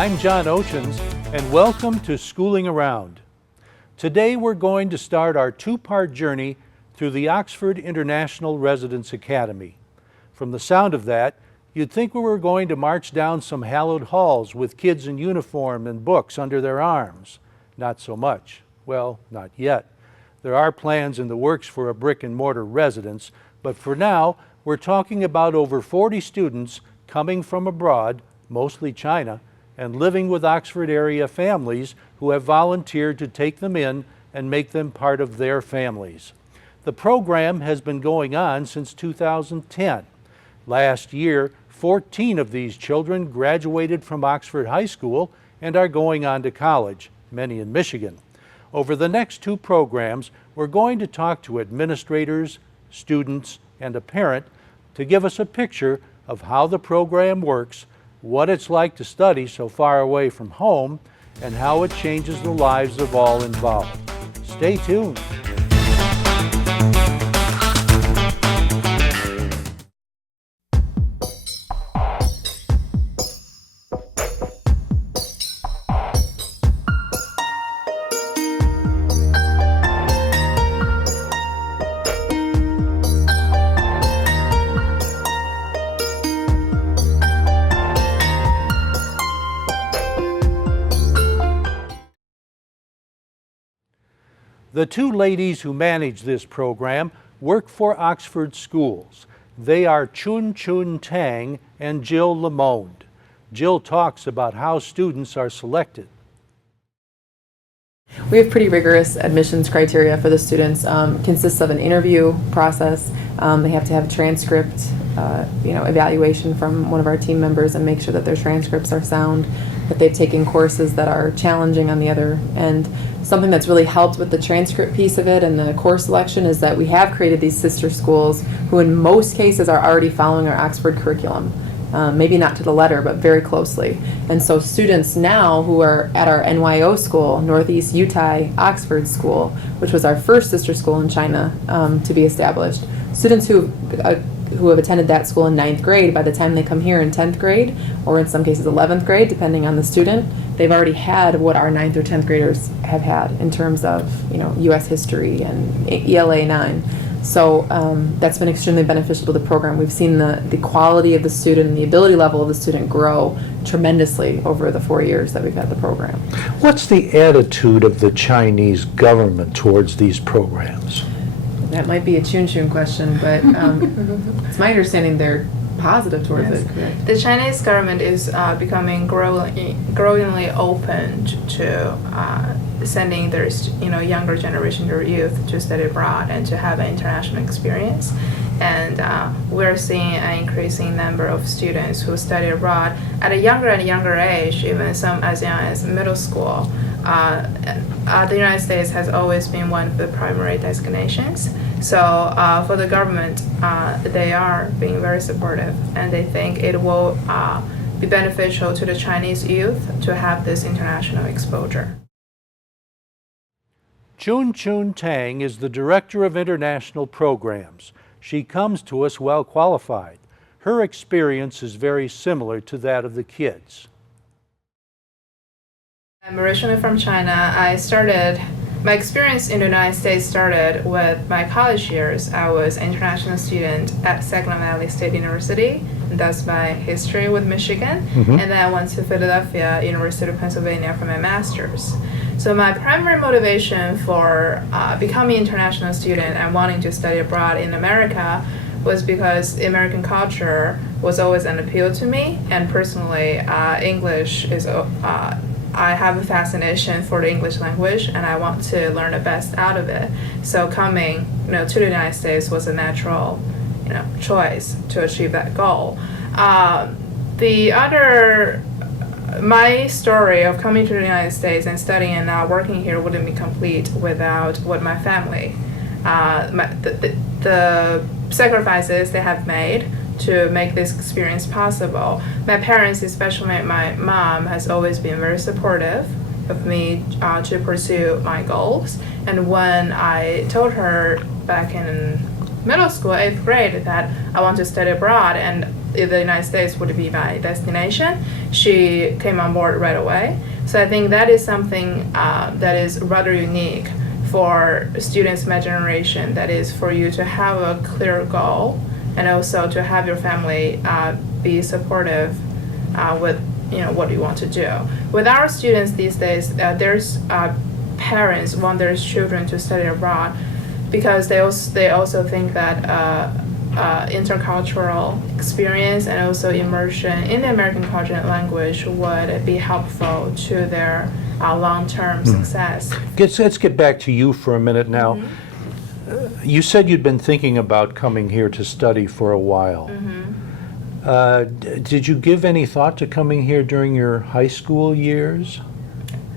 I'm John Oetjens, and welcome to Schooling Around. Today we're going to start our two-part journey through the Oxford International Residence Academy. From the sound of that, you'd think we were going to march down some hallowed halls with kids in uniform and books under their arms. Not so much. Well, not yet. There are plans in the works for a brick-and-mortar residence, but for now, we're talking about over 40 students coming from abroad, mostly China, and living with Oxford area families who have volunteered to take them in and make them part of their families. The program has been going on since 2010. Last year, 14 of these children graduated from Oxford High School and are going on to college, many in Michigan. Over the next two programs, we're going to talk to administrators, students, and a parent to give us a picture of how the program works, what it's like to study so far away from home, and how it changes the lives of all involved. Stay tuned. The two ladies who manage this program work for Oxford schools. They are Chun Tang and Jill Lemonde. Jill talks about how students are selected. We have pretty rigorous admissions criteria for the students. Consists of an interview process. They have to have a transcript, evaluation from one of our team members and make sure that their transcripts are sound, that they've taken courses that are challenging on the other end. Something that's really helped with the transcript piece of it and the course selection is that we have created these sister schools who in most cases are already following our Oxford curriculum. Maybe not to the letter, but very closely. And so students now who are at our NYO school, Northeast Utah Oxford School, which was our first sister school in China to be established, students who have attended that school in 9th grade, by the time they come here in 10th grade, or in some cases 11th grade, depending on the student, they've already had what our 9th or 10th graders have had in terms of U.S. history and ELA 9. So that's been extremely beneficial to the program. We've seen the quality of the student and the ability level of the student grow tremendously over the 4 years that we've had the program. What's the attitude of the Chinese government towards these programs? That might be a Chun question, but it's my understanding they're positive towards it. Correct? The Chinese government is becoming growingly open to sending their younger generation, their youth, to study abroad and to have an international experience. And we're seeing an increasing number of students who study abroad at a younger and younger age, even some as young as middle school. The United States has always been one of the primary destinations. So for the government, they are being very supportive, and they think it will be beneficial to the Chinese youth to have this international exposure. Chun Tang is the Director of International Programs. She comes to us well qualified. Her experience is very similar to that of the kids. I'm originally from China. My experience in the United States started with my college years. I was an international student at Saginaw Valley State University, and that's my history with Michigan. And then I went to Philadelphia University of Pennsylvania for my master's. So my primary motivation for becoming an international student and wanting to study abroad in America was because American culture was always an appeal to me, and personally, English is I have a fascination for the English language, and I want to learn the best out of it. So coming, to the United States was a natural, choice to achieve that goal. My story of coming to the United States and studying and now working here wouldn't be complete without what my family, the sacrifices they have made to make this experience possible. My parents, especially my mom, has always been very supportive of me to pursue my goals. And when I told her back in middle school, 8th grade, that I want to study abroad and the United States would be my destination, she came on board right away. So I think that is something that is rather unique for students my generation, that is for you to have a clear goal and also to have your family be supportive with what you want to do. With our students these days, there's parents want their children to study abroad because they also think that intercultural experience and also immersion in the American culture and language would be helpful to their long-term success. Let's get back to you for a minute now. You said you'd been thinking about coming here to study for a while. Did you give any thought to coming here during your high school years?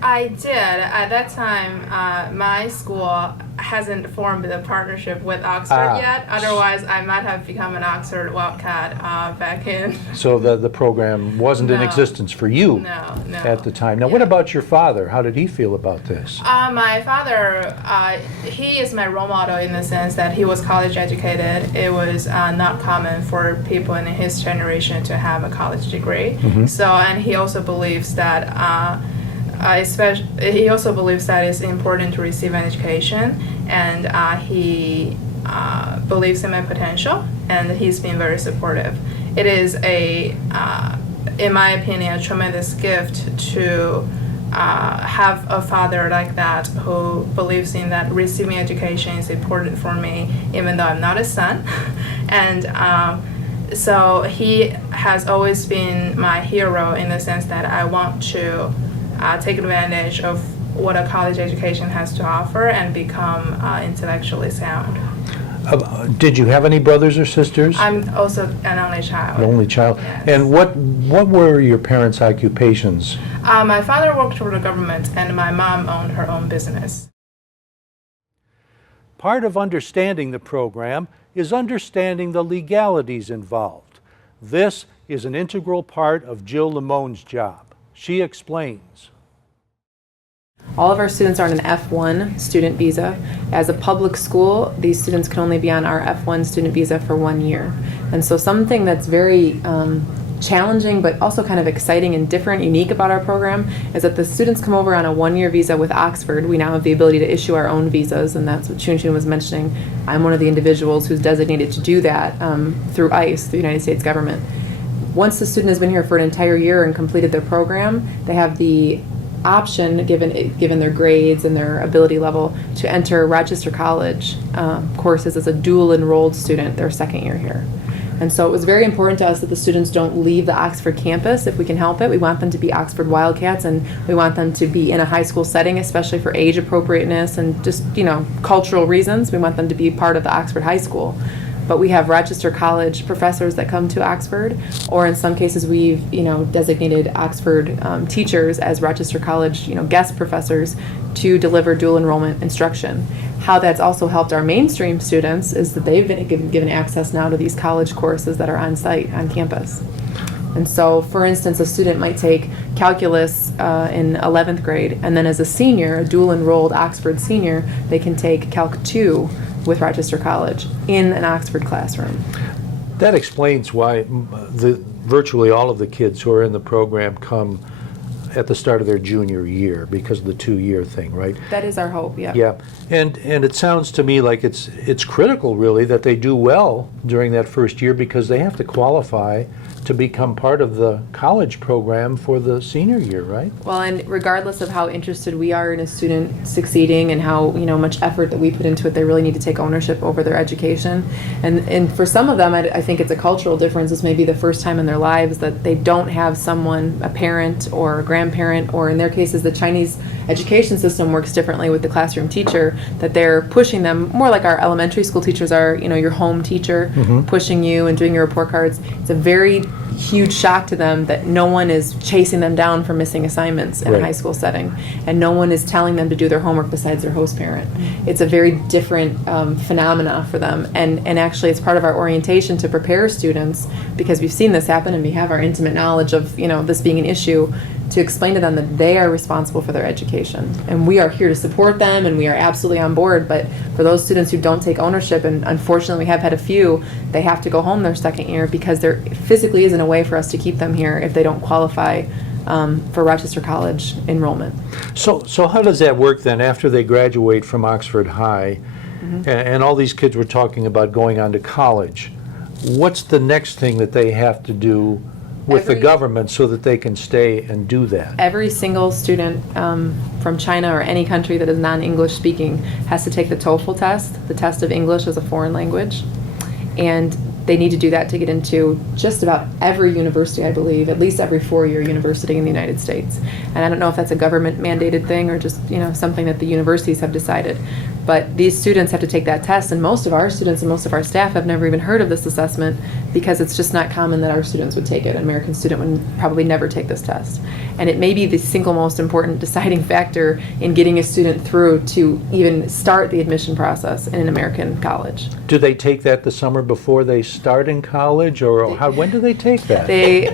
I did. At that time, my school hasn't formed a partnership with Oxford yet. Otherwise, I might have become an Oxford Wildcat back in. So the program wasn't in No. existence for you No. at the time. Now, what about your father? How did he feel about this? My father, he is my role model in the sense that he was college educated. It was not common for people in his generation to have a college degree. So, and he also believes that he also believes that it's important to receive an education, and he believes in my potential, and he's been very supportive. It is in my opinion, a tremendous gift to have a father like that who believes in that receiving education is important for me, even though I'm not a son. And so he has always been my hero in the sense that I want to take advantage of what a college education has to offer and become intellectually sound. Did you have any brothers or sisters? I'm also an only child. An only child. Yes. And what were your parents' occupations? My father worked for the government and my mom owned her own business. Part of understanding the program is understanding the legalities involved. This is an integral part of Jill Lamone's job. She explains. All of our students are on an F1 student visa. As a public school, these students can only be on our F1 student visa for 1 year. And so something that's very challenging but also kind of exciting and different, unique about our program is that the students come over on a 1-year visa with Oxford. We now have the ability to issue our own visas, and that's what Chun was mentioning. I'm one of the individuals who's designated to do that through ICE, the United States government. Once the student has been here for an entire year and completed their program, they have the option, given their grades and their ability level, to enter Rochester College courses as a dual enrolled student their second year here. And so it was very important to us that the students don't leave the Oxford campus if we can help it. We want them to be Oxford Wildcats, and we want them to be in a high school setting, especially for age appropriateness and just, cultural reasons. We want them to be part of the Oxford High School. But we have Rochester College professors that come to Oxford, or in some cases we've designated Oxford teachers as Rochester College guest professors to deliver dual enrollment instruction. How that's also helped our mainstream students is that they've been given access now to these college courses that are on site on campus. And so, for instance, a student might take calculus in 11th grade, and then as a senior, a dual enrolled Oxford senior, they can take Calc 2 with Rochester College in an Oxford classroom. That explains why virtually all of the kids who are in the program come at the start of their junior year because of the 2-year thing, right? That is our hope, yeah. Yeah, and it sounds to me like it's critical, really, that they do well during that first year because they have to qualify to become part of the college program for the senior year, right? Well, and regardless of how interested we are in a student succeeding and how much effort that we put into it, they really need to take ownership over their education. And for some of them, I think it's a cultural difference. It's maybe the first time in their lives that they don't have someone, a parent or a grandparent, or in their cases, the Chinese education system works differently with the classroom teacher, that they're pushing them more like our elementary school teachers are, your home teacher, pushing you and doing your report cards. It's a very huge shock to them that no one is chasing them down for missing assignments in Right. a high school setting, and no one is telling them to do their homework besides their host parent. It's a very different phenomena for them, and actually it's part of our orientation to prepare students, because we've seen this happen and we have our intimate knowledge of this being an issue, to explain to them that they are responsible for their education. And we are here to support them, and we are absolutely on board. But for those students who don't take ownership, and unfortunately we have had a few, they have to go home their second year because there physically isn't a way for us to keep them here if they don't qualify for Rochester College enrollment. So how does that work then after they graduate from Oxford High, and all these kids were talking about going on to college? What's the next thing that they have to do with the government so that they can stay and do that? Every single student from China or any country that is non-English speaking has to take the TOEFL test, the test of English as a foreign language. And they need to do that to get into just about every university, I believe, at least every four-year university in the United States. And I don't know if that's a government mandated thing or just, something that the universities have decided. But these students have to take that test, and most of our students and most of our staff have never even heard of this assessment because it's just not common that our students would take it. An American student would probably never take this test. And it may be the single most important deciding factor in getting a student through to even start the admission process in an American college. Do they take that the summer before they start in college, or when do they take that? They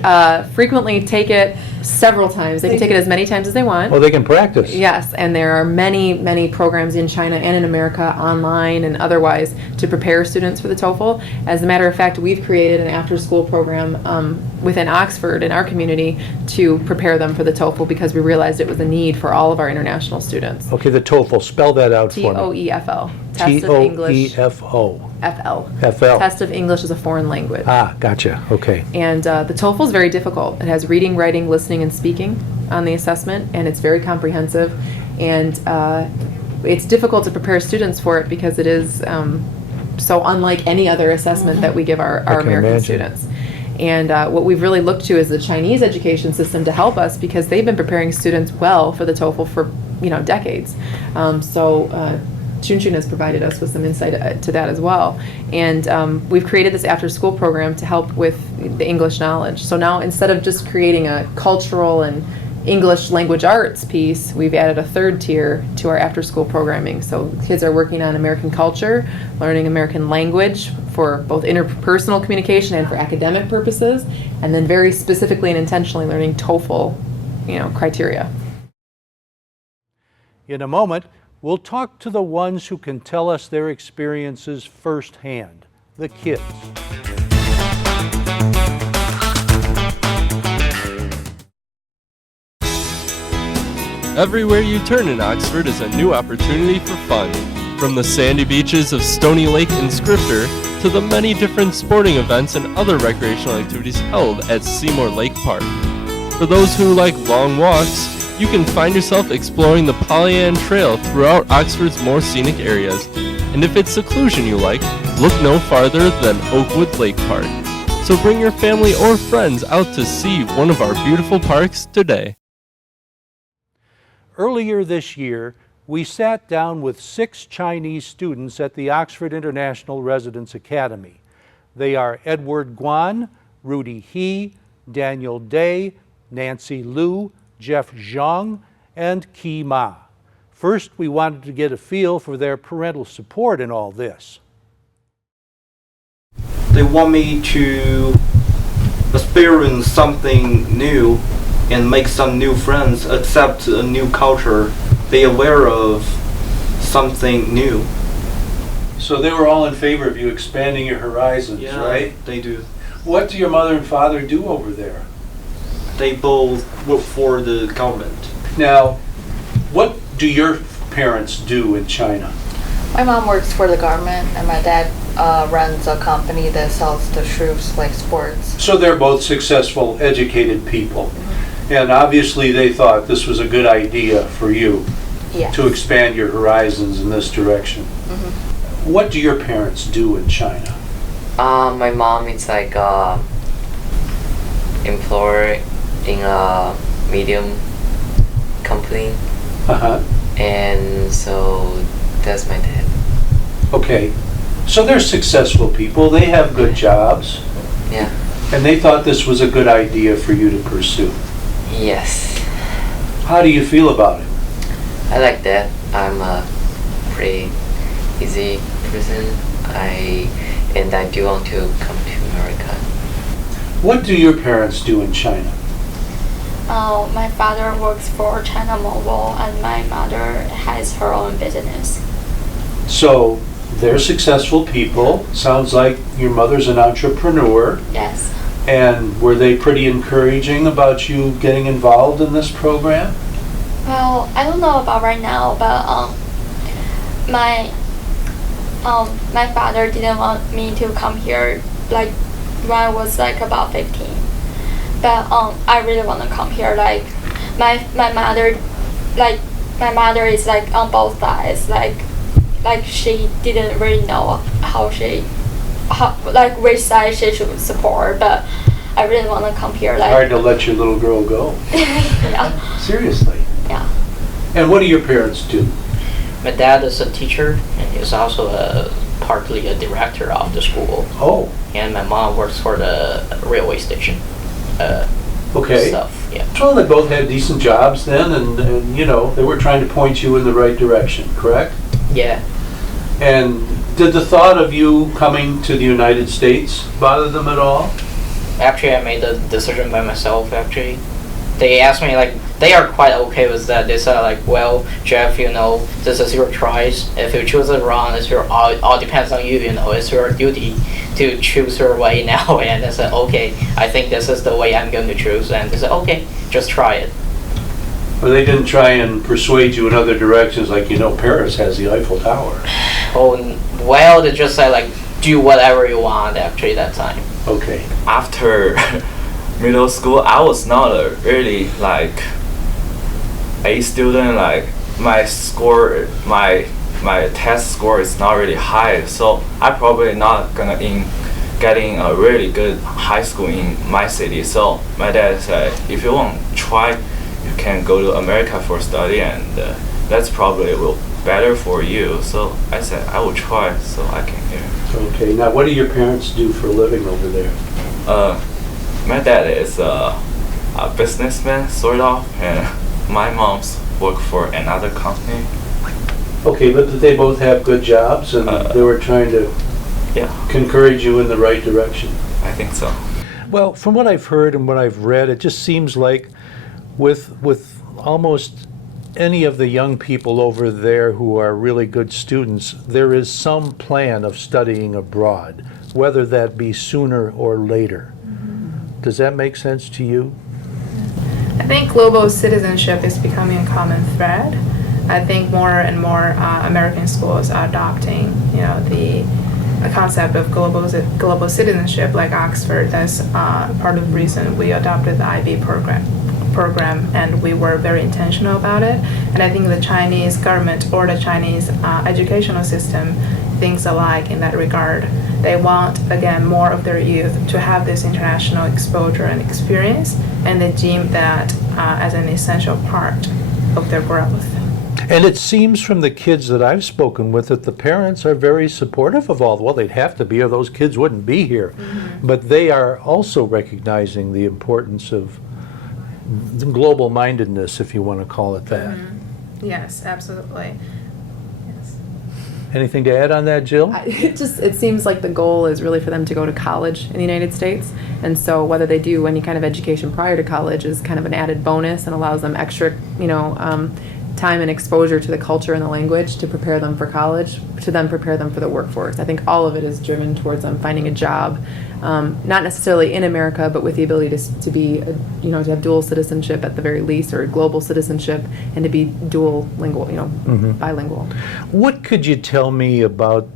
frequently take it several times. They can take it as many times as they want. Oh, they can practice. Yes, and there are many, many programs in China and in America, online and otherwise, to prepare students for the TOEFL. As a matter of fact, we've created an after-school program within Oxford in our community to prepare them for the TOEFL because we realized it was a need for all of our international students. Okay, the TOEFL, spell that out for me. TOEFL. Test of English. TOEFL. FL. Test of English as a foreign language. Ah, gotcha. Okay. And the TOEFL is very difficult. It has reading, writing, listening, and speaking on the assessment, and it's very comprehensive. And it's difficult to prepare students for it because it is so unlike any other assessment that we give our American students. And what we've really looked to is the Chinese education system to help us because they've been preparing students well for the TOEFL for decades. Chun has provided us with some insight to that as well. And we've created this after-school program to help with the English knowledge. So now instead of just creating a cultural and English language arts piece, we've added a third tier to our after-school programming. So kids are working on American culture, learning American language for both interpersonal communication and for academic purposes, and then very specifically and intentionally learning TOEFL, criteria. In a moment, we'll talk to the ones who can tell us their experiences firsthand, the kids. Everywhere you turn in Oxford is a new opportunity for fun. From the sandy beaches of Stony Lake and Scripter to the many different sporting events and other recreational activities held at Seymour Lake Park. For those who like long walks, you can find yourself exploring the Pollyant Trail throughout Oxford's more scenic areas. And if it's seclusion you like, look no farther than Oakwood Lake Park. So bring your family or friends out to see one of our beautiful parks today. Earlier this year, we sat down with 6 Chinese students at the Oxford International Residence Academy. They are Edward Guan, Rudy He, Daniel Day, Nancy Liu, Jeff Zhang, and Qi Ma. First, we wanted to get a feel for their parental support in all this. They want me to experience something new and make some new friends, accept a new culture, be aware of something new. So they were all in favor of you expanding your horizons, right? They do. What do your mother and father do over there? They both work for the government. Now, what do your parents do in China? My mom works for the government, and my dad runs a company that sells the shoes, like sports. So they're both successful, educated people. And obviously they thought this was a good idea for you to expand your horizons in this direction. What do your parents do in China? My mom is like employed in a medium company. And so that's my dad. Okay. So they're successful people. They have good jobs. Yeah. And they thought this was a good idea for you to pursue. Yes. How do you feel about it? I like that. I'm a pretty easy person. And I do want to come to America. What do your parents do in China? My father works for China Mobile and my mother has her own business. So they're successful people. Sounds like your mother's an entrepreneur. Yes. And were they pretty encouraging about you getting involved in this program? Well, I don't know about right now, but my father didn't want me to come here like when I was like about 15. But I really want to come here. Like my mother is like on both sides. Like she didn't really know which side she should support. But I really want to come here. Like Hard to let your little girl go. yeah. Seriously. Yeah. And what do your parents do? My dad is a teacher and he's also partly a director of the school. Oh. And my mom works for the railway station. Okay. Stuff, yeah. Well, they both had decent jobs then, and you know, they were trying to point you in the right direction, correct? Yeah. And did the thought of you coming to the United States bother them at all? Actually, I made the decision by myself, actually. They asked me, like, they are quite okay with that. They said, like, well, Jeff, you know, this is your choice. If you choose it wrong, it's all depends on you, you know. It's your duty to choose your way now. And I said, okay, I think this is the way I'm going to choose. And they said, okay, just try it. Or they didn't try and persuade you in other directions, like, you know, Paris has the Eiffel Tower. Oh, well, they just said, like, do whatever you want, actually, that time. Okay. After middle school, I was not a really like A student. Like my score, my test score is not really high, so I probably not gonna getting a really good high school in my city. So my dad said, if you want to try, you can go to America for study, and that's probably will better for you. So I said I will try, so I came here. Okay. Now, what do your parents do for a living over there? My dad is a businessman, sort of, and my mom's work for another company. Okay, but did they both have good jobs, and they were trying to encourage you in the right direction? I think so. Well, from what I've heard and what I've read, it just seems like with almost any of the young people over there who are really good students, there is some plan of studying abroad, whether that be sooner or later. Does that make sense to you? I think global citizenship is becoming a common thread. I think more and more American schools are adopting, you know, the concept of global citizenship, like Oxford. That's part of the reason we adopted the IB program, and we were very intentional about it. And I think the Chinese government or the Chinese educational system thinks alike in that regard. They want, again, more of their youth to have this international exposure and experience, and they deem that as an essential part of their growth. And it seems from the kids that I've spoken with that the parents are very supportive of all. Well, they'd have to be or those kids wouldn't be here. But they are also recognizing the importance of global mindedness, if you want to call it that. Yes, absolutely. Yes. Anything to add on that, Jill? It seems like the goal is really for them to go to college in the United States, and so whether they do any kind of education prior to college is kind of an added bonus and allows them extra, time and exposure to the culture and the language to prepare them for college, to then prepare them for the workforce. I think all of it is driven towards them finding a job, not necessarily in America, but with the ability to be, to have dual citizenship at the very least, or global citizenship, and to be dual lingual, bilingual. What could you tell me about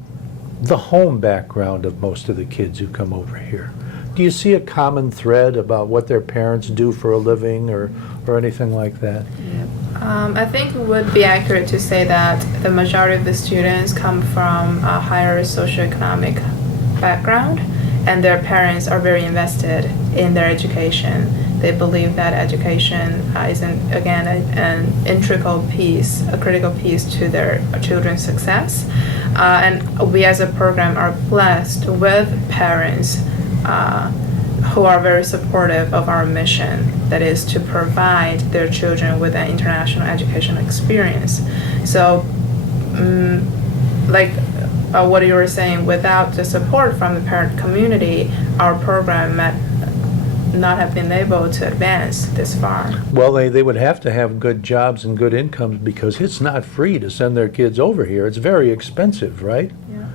the home background of most of the kids who come over here? Do you see a common thread about what their parents do for a living or anything like that? I think it would be accurate to say that the majority of the students come from a higher socioeconomic background, and their parents are very invested in their education. They believe that education is, an integral piece, a critical piece to their children's success. And we as a program are blessed with parents who are very supportive of our mission, that is to provide their children with an international education experience. So, what you were saying, without the support from the parent community, our program not have been able to advance this far. Well, they would have to have good jobs and good incomes because it's not free to send their kids over here. It's very expensive, right? Yeah.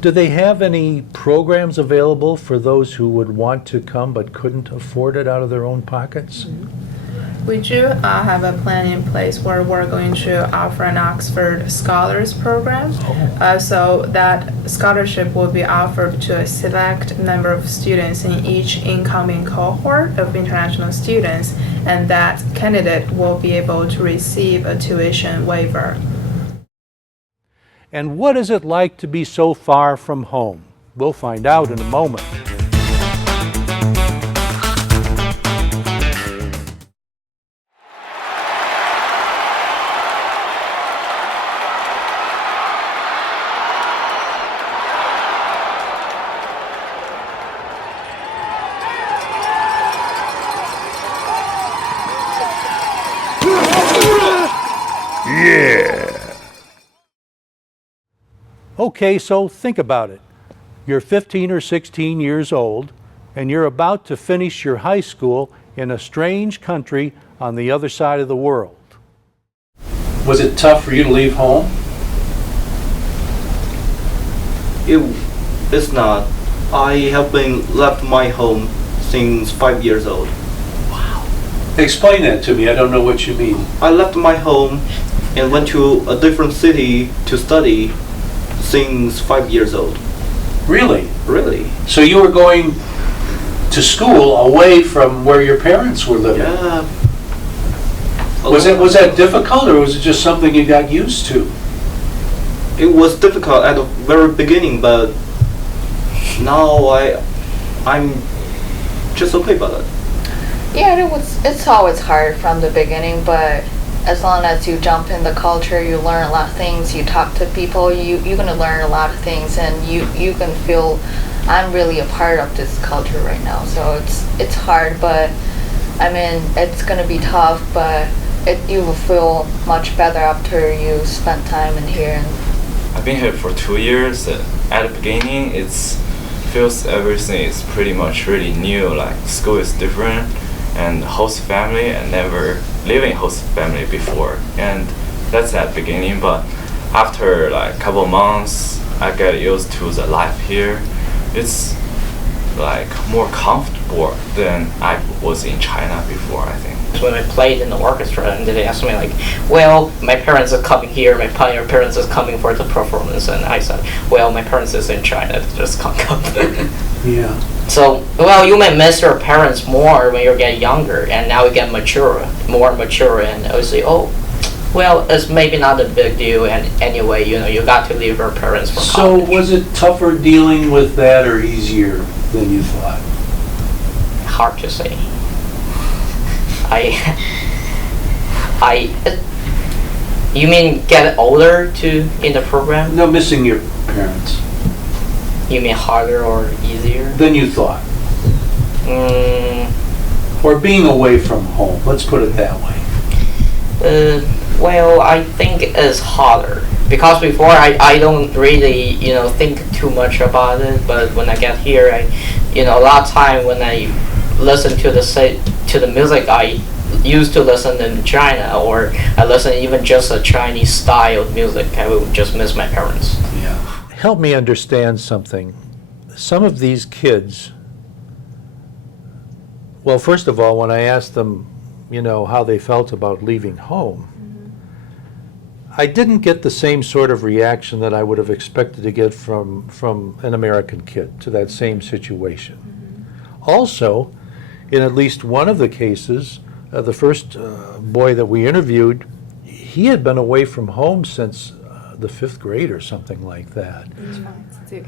Do they have any programs available for those who would want to come but couldn't afford it out of their own pockets? We do have a plan in place where we're going to offer an Oxford Scholars Program. So that scholarship will be offered to a select number of students in each incoming cohort of international students, and that candidate will be able to receive a tuition waiver. And what is it like to be so far from home? We'll find out in a moment. Okay, so think about it. You're 15 or 16 years old, and you're about to finish your high school in a strange country on the other side of the world. Was it tough for you to leave home? It's not. I have been left my home since 5 years old. Explain that to me. I don't know what you mean. I left my home and went to a different city to study since 5 years old. Really? Really? So you were going to school away from where your parents were living? Yeah. Was that difficult, or was it just something you got used to? It was difficult at the very beginning, but now I'm just okay about it. Yeah, it's always hard from the beginning, but as long as you jump in the culture, you learn a lot of things, you talk to people, you're going to learn a lot of things, and you can feel I'm really a part of this culture right now. So it's hard, but I mean, it's going to be tough, but you will feel much better after you spend time in here. I've been here for 2 years. At the beginning, it feels everything is pretty much really new. Like school is different, and host family, I never lived in host family before, and that's at the beginning. But after like couple months, I get used to the life here. It's like more comfortable than I was in China before, I think. When I played in the orchestra, and they asked me like, well, my parents are coming here, my parents is coming for the performance, and I said, well, my parents is in China, they just can't come. Yeah. So, well, you may miss your parents more when you get younger, and now you get more mature, and I say, oh, well, it's maybe not a big deal, and anyway, you got to leave your parents for college. So was it tougher dealing with that or easier than you thought? Hard to say. You mean get older in the program? No, missing your parents. You mean harder or easier? Than you thought. Or being away from home, let's put it that way. Well, I think it's harder. Because before I don't really, think too much about it, but when I get here, a lot of time when I listen to the music I used to listen in China, or I listen even just a Chinese style music, I will just miss my parents. Yeah. Help me understand something. Some of these kids, well, first of all, when I asked them, how they felt about leaving home, I didn't get the same sort of reaction that I would have expected to get from an American kid to that same situation. Also, in at least one of the cases, the first boy that we interviewed, he had been away from home since the 5th grade or something like that.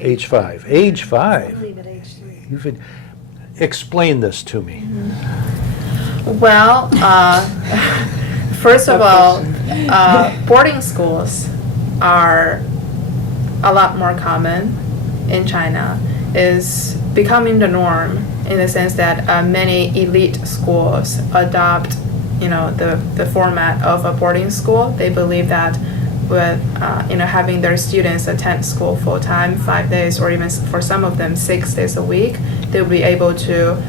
Age 5. Age 5. I believe at age 3. Explain this to me. Well, first of all, boarding schools are a lot more common in China. Is becoming the norm in the sense that many elite schools adopt, the format of a boarding school. They believe that with, having their students attend school full time, 5 days, or even for some of them 6 days a week, they'll be able to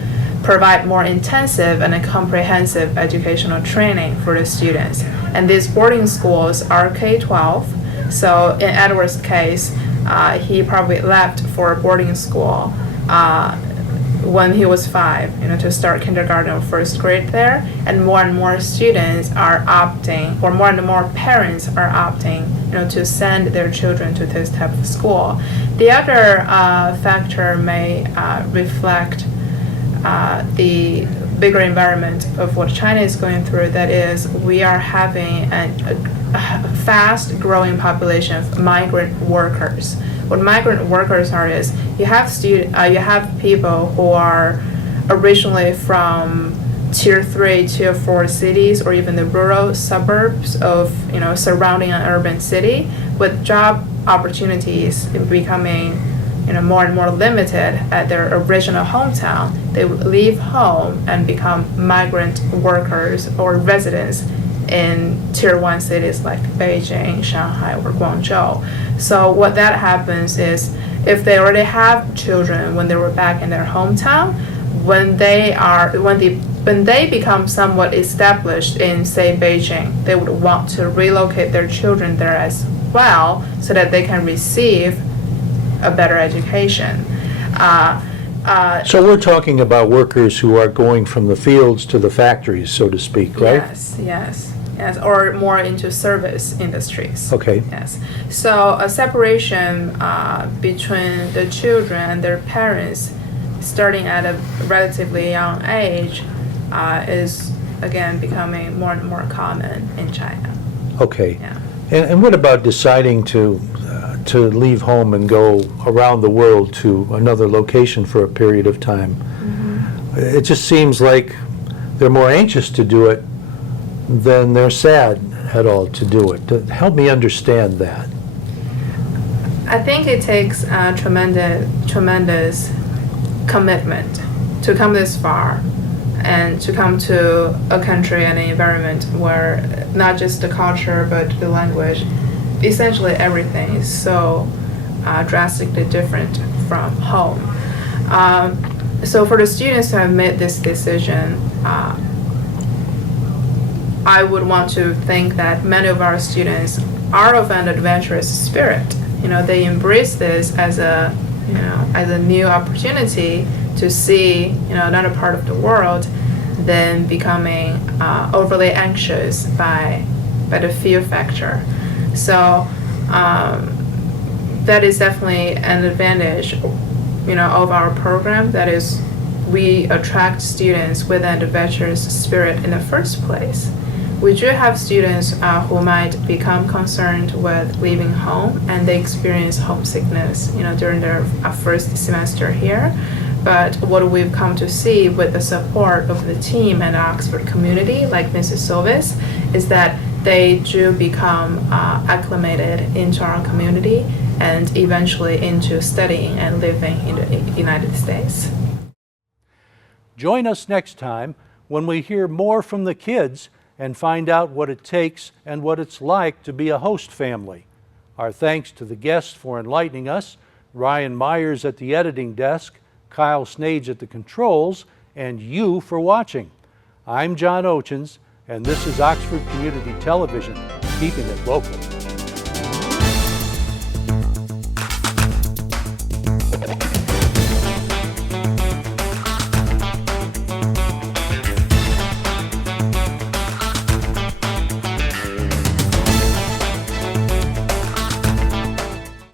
provide more intensive and a comprehensive educational training for the students. And these boarding schools are K-12. So in Edward's case, he probably left for boarding school when he was 5, to start kindergarten or first grade there. And more students are opting, or more and more parents are opting, to send their children to this type of school. The other factor may reflect the bigger environment of what China is going through. That is, we are having a fast growing population of migrant workers. What migrant workers are is you have people who are originally from tier 3, tier 4 cities, or even the rural suburbs of surrounding an urban city, with job opportunities becoming more and more limited at their original hometown. They would leave home and become migrant workers or residents in tier 1 cities like Beijing, Shanghai, or Guangzhou. So what that happens is, if they already have children when they were back in their hometown, when they become somewhat established in, say, Beijing, they would want to relocate their children there as well, so that they can receive a better education. So we're talking about workers who are going from the fields to the factories, so to speak, right? Yes, or more into service industries. Okay. Yes. So a separation between the children and their parents, starting at a relatively young age, is again becoming more and more common in China. Okay. Yeah. And what about deciding to leave home and go around the world to another location for a period of time? Mm-hmm. It just seems like they're more anxious to do it than they're sad at all to do it. Help me understand that. I think it takes a tremendous commitment to come this far, and to come to a country and an environment where not just the culture but the language, essentially everything is so drastically different from home. So for the students to have made this decision, I would want to think that many of our students are of an adventurous spirit. They embrace this as a new opportunity to see another part of the world, than becoming overly anxious by the fear factor. So that is definitely an advantage of our program. That is, we attract students with an adventurous spirit in the first place. We do have students who might become concerned with leaving home, and they experience homesickness during their first semester here. But what we've come to see with the support of the team and the Oxford community, like Mrs. Silvis, is that they do become acclimated into our community, and eventually into studying and living in the United States. Join us next time when we hear more from the kids and find out what it takes and what it's like to be a host family. Our thanks to the guests for enlightening us, Ryan Myers at the editing desk, Kyle Snage at the controls, and you for watching. I'm John Oetjens, and this is Oxford Community Television, keeping it local.